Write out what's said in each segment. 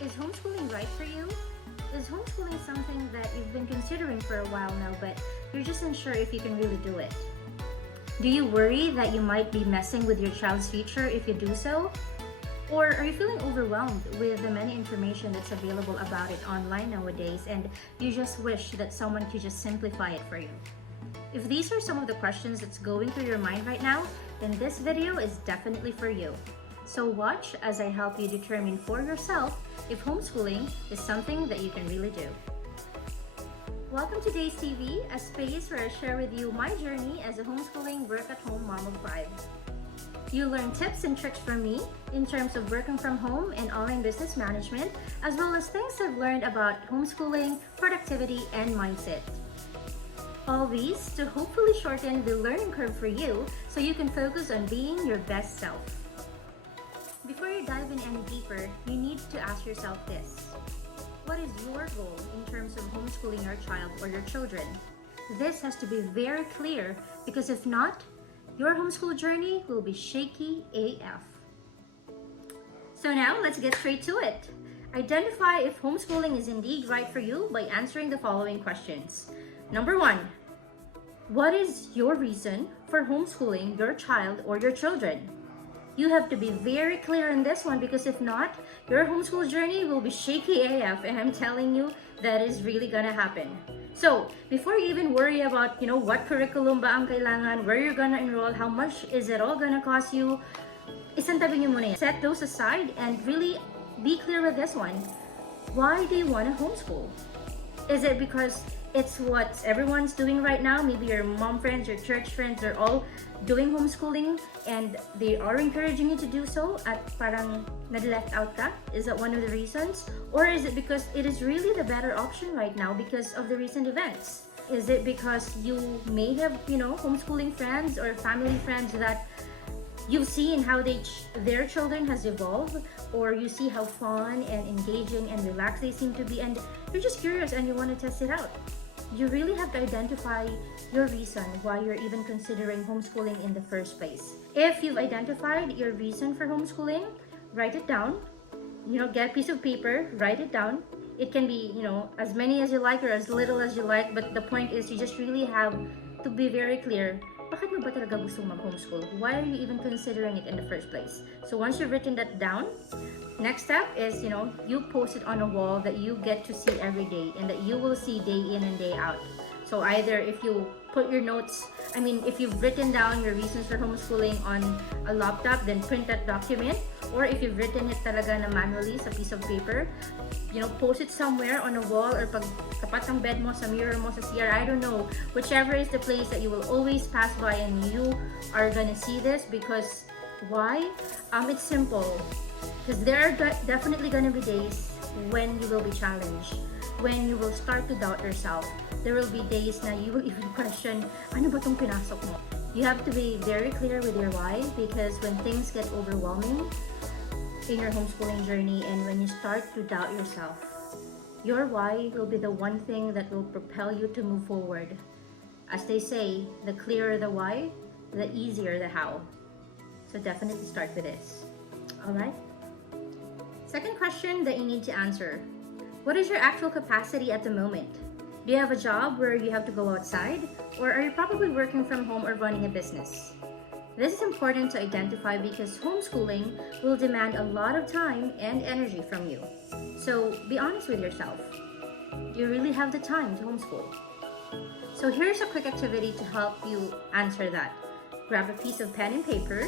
Is homeschooling right for you? Is homeschooling something that you've been considering for a while now, but you're just unsure if you can really do it? Do you worry that you might be messing with your child's future if you do so? Or are you feeling overwhelmed with the many information that's available about it online nowadays and you just wish that someone could just simplify it for you? If these are some of the questions that's going through your mind right now, then this video is definitely for you. So watch as I help you determine for yourself if homeschooling is something that you can really do. Welcome to Daise TV, a space where I share with you my journey as a homeschooling work-at-home mom of 5. You learn tips and tricks from me in terms of working from home and online business management, as well as things I've learned about homeschooling, productivity, and mindset. All these to hopefully shorten the learning curve for you so you can focus on being your best self. Before you dive in any deeper, you need to ask yourself this. What is your goal in terms of homeschooling your child or your children? This has to be very clear because if not, your homeschool journey will be shaky AF. So now let's get straight to it. Identify if homeschooling is indeed right for you by answering the following questions. Number 1, what is your reason for homeschooling your child or your children? You have to be very clear in this one because if not, your homeschool journey will be shaky AF, and I'm telling you that is really gonna happen. So, before you even worry about, what curriculum ba ang kailangan, where you're gonna enroll, how much is it all gonna cost you, isantabi niyo muna yan. Set those aside and really be clear with this one. Why do you want to homeschool? Is it because it's what everyone's doing right now? Maybe your mom friends, your church friends are all doing homeschooling and they are encouraging you to do so at parang nag-left out ka? Is that one of the reasons? Or is it because it is really the better option right now because of the recent events? Is it because you may have, homeschooling friends or family friends that you've seen how their children has evolved, or you see how fun and engaging and relaxed they seem to be, and you're just curious and you want to test it out? You really have to identify your reason why you're even considering homeschooling in the first place. If you've identified your reason for homeschooling, write it down. Get a piece of paper, write it down. It can be, as many as you like or as little as you like, but the point is you just really have to be very clear. Bakit mo ba talaga gusto mag-homeschool? Why are you even considering it in the first place? So once you've written that down, next step is, you post it on a wall that you get to see every day and that you will see day in and day out. So either if you put your notes, if you've written down your reasons for homeschooling on a laptop, then print that document. Or if you've written it talaga na manually sa piece of paper, post it somewhere on a wall or pag tapat ng bed mo, sa mirror mo, sa CR, I don't know. Whichever is the place that you will always pass by and you are gonna see this because why? It's simple. Because there are definitely gonna be days when you will be challenged, when you will start to doubt yourself. There will be days na you will even question, ano ba tong pinasok mo? You have to be very clear with your why because when things get overwhelming in your homeschooling journey and when you start to doubt yourself, your why will be the one thing that will propel you to move forward. As they say, the clearer the why, the easier the how. So definitely start with this. Alright? Second question that you need to answer. What is your actual capacity at the moment? Do you have a job where you have to go outside? Or are you probably working from home or running a business? This is important to identify because homeschooling will demand a lot of time and energy from you. So be honest with yourself. Do you really have the time to homeschool? So here's a quick activity to help you answer that. Grab a piece of pen and paper,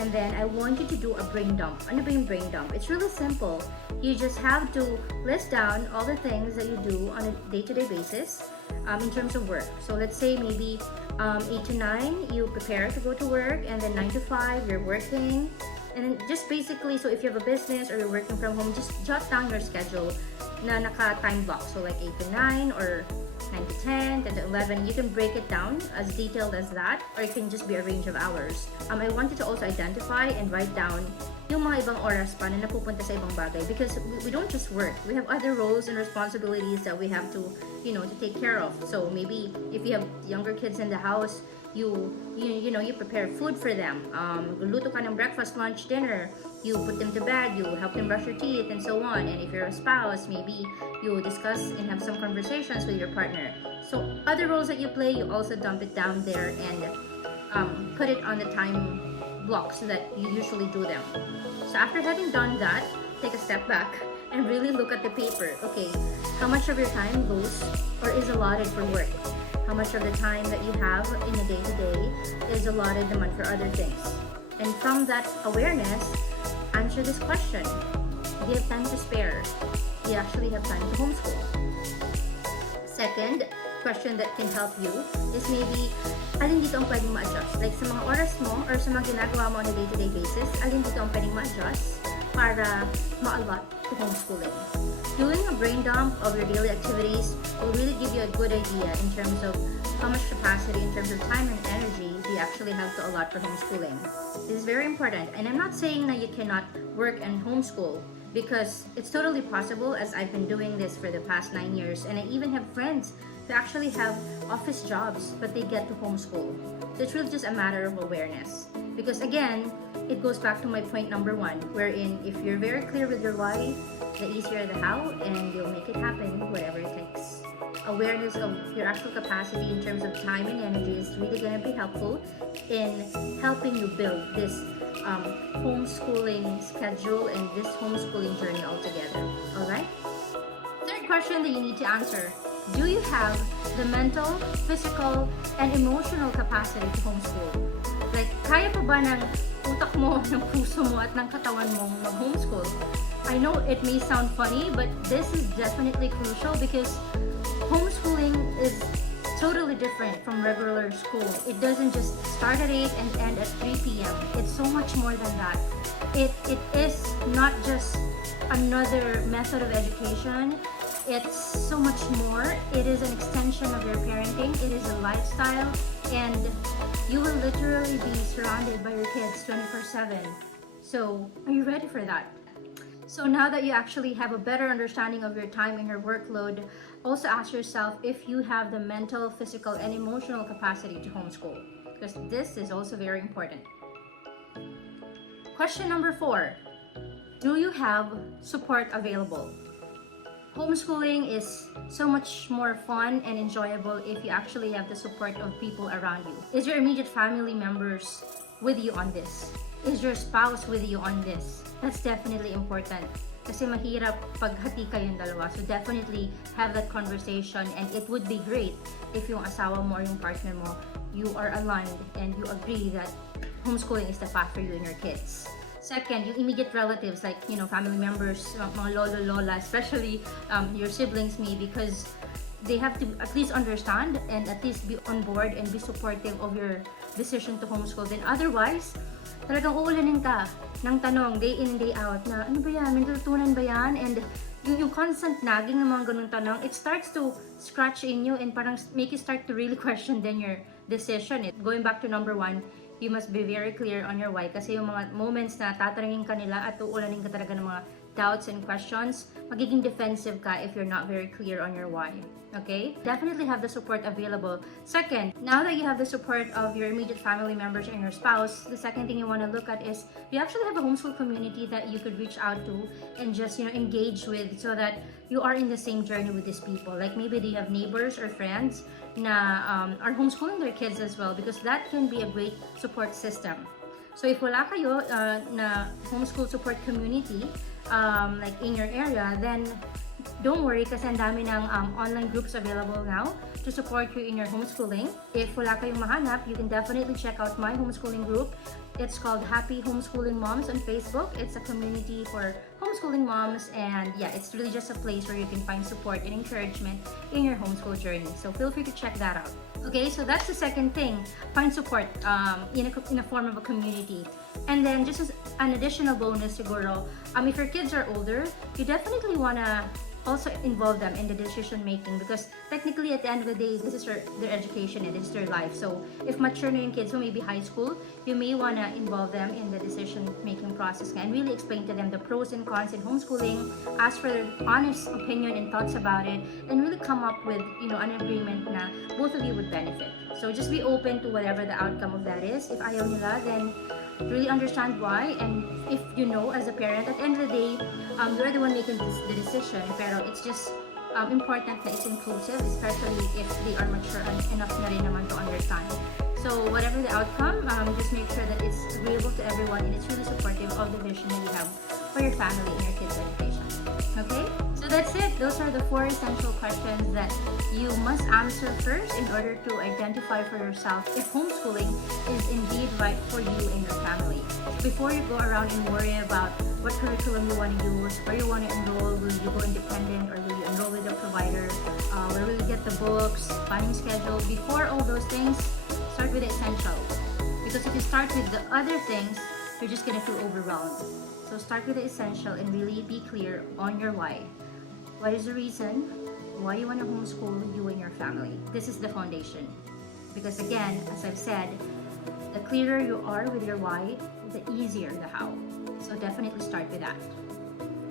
and then I want you to do a brain dump. Ano ba yung brain dump? It's really simple. You just have to list down all the things that you do on a day-to-day basis in terms of work. So let's say maybe 8 to 9, you prepare to go to work, and then 9 to 5, you're working. And then just basically, so if you have a business or you're working from home, just jot down your schedule na naka-time block. So like 8 to 9 or 9 to 10, 10 to 11, you can break it down as detailed as that, or it can just be a range of hours. I want you to also identify and write down yung mga ibang oras pa na napupunta sa ibang bagay because we don't just work. We have other roles and responsibilities that we have to, to take care of. So maybe if you have younger kids in the house, you prepare food for them. Luto ka ng breakfast, lunch, dinner. You put them to bed, you help them brush their teeth, and so on. And if you're a spouse, maybe you discuss and have some conversations with your partner. So other roles that you play, you also dump it down there and put it on the time block so that you usually do them. So after having done that, take a step back and really look at the paper. Okay, how much of your time goes or is allotted for work? How much of the time that you have in a day-to-day is allotted naman for other things? And from that awareness, answer this question. Do you have time to spare? Do you actually have time to homeschool? Second question that can help you is maybe, alin dito ang pwedeng ma-adjust? Like sa mga oras mo or sa mga ginagawa mo on a day-to-day basis, alin dito ang pwedeng ma-adjust para ma-allot to homeschooling? Doing a brain dump of your daily activities will really give you a good idea in terms of how much capacity, in terms of time and energy, you actually have to allot for homeschooling. This is very important. And I'm not saying that you cannot work and homeschool, because it's totally possible, as I've been doing this for the past 9 years, and I even have friends who actually have office jobs, but they get to homeschool. So it's really just a matter of awareness. Because again, it goes back to my point number 1, wherein if you're very clear with your why, the easier the how, and you'll make it happen, whatever it takes. Awareness of your actual capacity in terms of time and energy is really going to be helpful in helping you build this homeschooling schedule and this homeschooling journey altogether. Alright? Third question that you need to answer. Do you have the mental, physical, and emotional capacity to homeschool? Like, kaya pa ba ng utak mo, ng puso mo, at ng katawan mong mag-homeschool? I know it may sound funny, but this is definitely crucial because homeschooling is totally different from regular school. It doesn't just start at 8 and end at 3 p.m. It's so much more than that. It is not just another method of education. It's so much more. It is an extension of your parenting. It is a lifestyle, and you will literally be surrounded by your kids 24/7. So, are you ready for that? So now that you actually have a better understanding of your time and your workload, also ask yourself if you have the mental, physical, and emotional capacity to homeschool, because this is also very important. Question number 4. Do you have support available? Homeschooling is so much more fun and enjoyable if you actually have the support of people around you. Is your immediate family members with you on this? Is your spouse with you on this? That's definitely important. Kasi mahirap paghati kayong dalawa. So definitely have that conversation, and it would be great if yung asawa mo or yung partner mo, you are aligned and you agree that homeschooling is the path for you and your kids. Second, yung immediate relatives, like, family members, mga lolo, lola, especially your siblings maybe, because they have to at least understand and at least be on board and be supportive of your decision to homeschool. Then otherwise, talagang uulanin ka ng tanong day in, day out na, ano ba yan? May natutunan ba yan? And yung constant nagging ng mga ganun tanong, it starts to scratch in you and parang make you start to really question then your decision. Going back to number 1, you must be very clear on your why, kasi yung mga moments na tatanungin ka nila at uulanin ka talaga ng mga doubts and questions, magiging defensive ka if you're not very clear on your why. Okay? Definitely have the support available. Second, now that you have the support of your immediate family members and your spouse, the second thing you want to look at is you actually have a homeschool community that you could reach out to and just engage with, so that you are in the same journey with these people. Like maybe they have neighbors or friends na are homeschooling their kids as well, because that can be a great support system. So if wala kayo na homeschool support community like in your area, then don't worry, kasi ang dami ng online groups available now to support you in your homeschooling. If wala kayong mahanap, you can definitely check out my homeschooling group. It's called Happy Homeschooling Moms on Facebook. It's a community for homeschooling moms, and yeah, it's really just a place where you can find support and encouragement in your homeschool journey. So feel free to check that out. Okay, so that's the second thing. Find support in a form of a community. And then just as an additional bonus siguro, if your kids are older, you definitely wanna also involve them in the decision making, because technically at the end of the day, this is their education and this is their life. So if mature na yung kids who may be high school, you may want to involve them in the decision making process and really explain to them the pros and cons in homeschooling, ask for their honest opinion and thoughts about it, and really come up with, you know, an agreement na both of you would benefit. So just be open to whatever the outcome of that is. If ayaw nila, then really understand why, and if you know as a parent, at the end of the day, you're the one making the decision, pero it's just important that it's inclusive, especially if they are mature enough na rin naman to understand. So whatever the outcome, just make sure that it's agreeable to everyone and it's really supportive of the vision that you have for your family and your kids' education. Okay? So that's it. Those are the 4 essential questions that you must answer first in order to identify for yourself if homeschooling is indeed right for you and your family. Before you go around and worry about what curriculum you want to use, where you want to enroll, will you go independent or will you enroll with a provider, where will you get the books, planning schedule, before all those things, start with the essential. Because if you start with the other things, you're just going to feel overwhelmed. So start with the essential and really be clear on your why. What is the reason why you want to homeschool you and your family? This is the foundation. Because again, as I've said, the clearer you are with your why, the easier the how. So definitely start with that.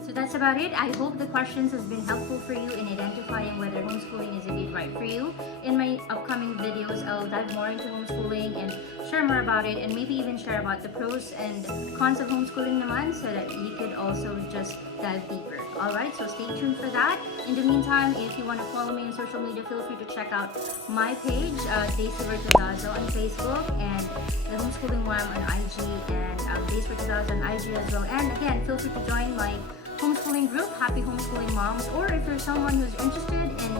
So that's about it. I hope the questions has been helpful for you in identifying whether homeschooling is indeed right for you. In my upcoming videos, I'll dive more into homeschooling and share more about it, and maybe even share about the pros and cons of homeschooling naman, so that you could also just dive deeper. Alright, so stay tuned for that. In the meantime, if you want to follow me on social media, feel free to check out my page, Daise Virtudazo on Facebook, and the Homeschooling Mom on IG, and Daise Virtudazo on IG as well. And again, feel free to join my homeschooling group, Happy Homeschooling Moms, or if you're someone who's interested in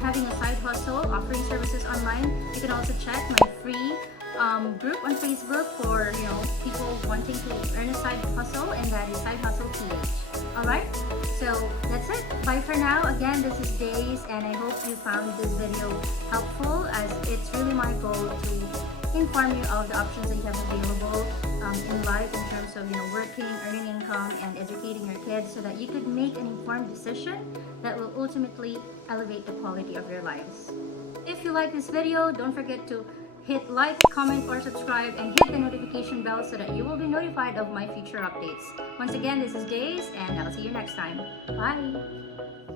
having a side hustle, offering services online, you can also check my free group on Facebook for, you know, people wanting to earn a side hustle, and that is Side Hustle PH. Alright, so that's it. Bye for now. Again, this is Daise, and I hope you found this video helpful, as it's really my goal to inform you of the options that you have available in life in terms of, you know, working, earning income, and educating your kids, so that you could make an informed decision that will ultimately elevate the quality of your lives. If you like this video, don't forget to hit like, comment, or subscribe, and hit the notification bell so that you will be notified of my future updates. Once again, this is Daise, and I'll see you next time. Bye!